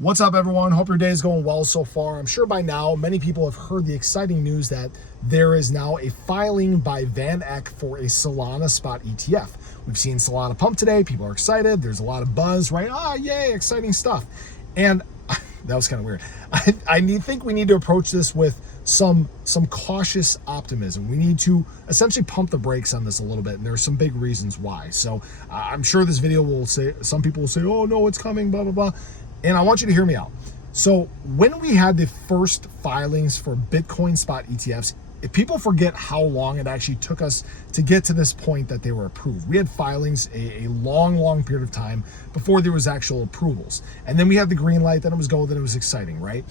What's up, everyone? Hope your day is going well so far. I'm sure by now many people have heard the exciting news that there is now a filing by Van Eck for a Solana spot ETF. We've seen Solana pump today. People are excited. There's a lot of buzz, right? Ah, yay, exciting stuff. And that was kind of weird. I think we need to approach this with some cautious optimism. We need to essentially pump the brakes on this a little bit, and there's some big reasons why. So I'm sure this video will say, some people will say, oh no, it's coming, blah, blah, blah. And I want you to hear me out. So when we had the first filings for Bitcoin spot ETFs, if people forget how long it actually took us to get to this point that they were approved. We had filings a long period of time before there was actual approvals. And then we had the green light, then it was go, then it was exciting, right?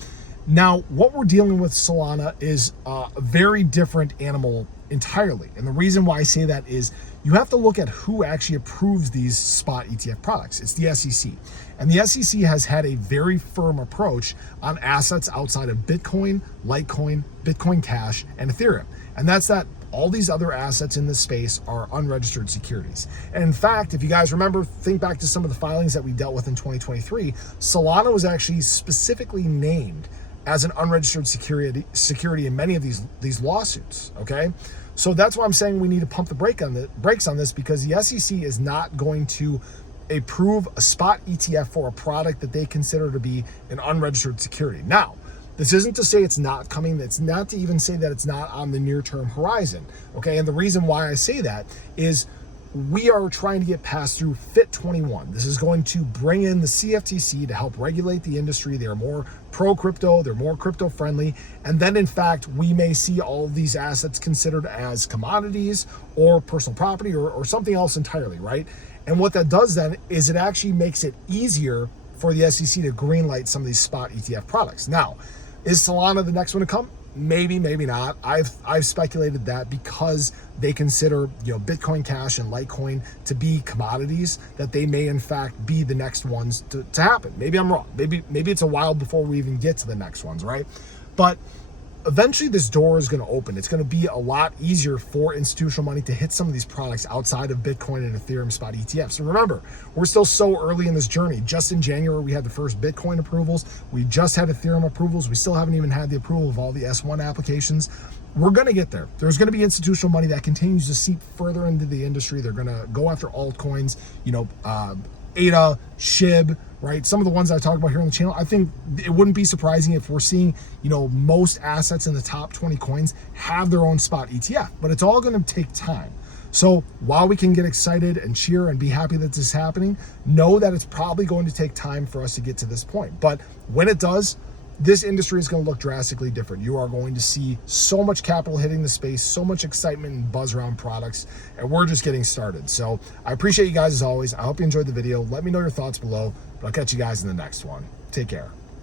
Now, what we're dealing with Solana is a very different animal entirely. And the reason why I say that is you have to look at who actually approves these spot ETF products. It's the SEC. And the SEC has had a very firm approach on assets outside of Bitcoin, Litecoin, Bitcoin Cash, and Ethereum. And that's that all these other assets in this space are unregistered securities. And in fact, if you guys remember, think back to some of the filings that we dealt with in 2023, Solana was actually specifically named as an unregistered security in many of these lawsuits, okay? So that's why I'm saying we need to pump the brakes on this, because the SEC is not going to approve a spot ETF for a product that they consider to be an unregistered security. Now, this isn't to say it's not coming. It's not to even say that it's not on the near-term horizon, okay? And the reason why I say that is we are trying to get passed through FIT 21. This is going to bring in the CFTC to help regulate the industry. They're more pro-crypto, they're more crypto-friendly, and then in fact, we may see all of these assets considered as commodities or personal property or something else entirely, right? And what that does then is it actually makes it easier for the SEC to greenlight some of these spot ETF products. Now, is Solana the next one to come? Maybe, maybe not. I've speculated that because they consider, Bitcoin Cash and Litecoin to be commodities, that they may in fact be the next ones to happen. Maybe I'm wrong. Maybe it's a while before we even get to the next ones, right? But eventually this door is going to open. It's going to be a lot easier for institutional money to hit some of these products outside of Bitcoin and Ethereum spot ETFs. And remember, we're still so early in this journey. Just in January, we had the first Bitcoin approvals. We just had Ethereum approvals. We still haven't even had the approval of all the S1 applications. We're going to get there. There's going to be institutional money that continues to seep further into the industry. They're going to go after altcoins, ADA, SHIB, right? Some of the ones I talk about here on the channel, I think it wouldn't be surprising if we're seeing, most assets in the top 20 coins have their own spot ETF, but it's all going to take time. So while we can get excited and cheer and be happy that this is happening, know that it's probably going to take time for us to get to this point. But when it does, this industry is going to look drastically different. You are going to see so much capital hitting the space, so much excitement and buzz around products, and we're just getting started. So I appreciate you guys as always. I hope you enjoyed the video. Let me know your thoughts below, but I'll catch you guys in the next one. Take care.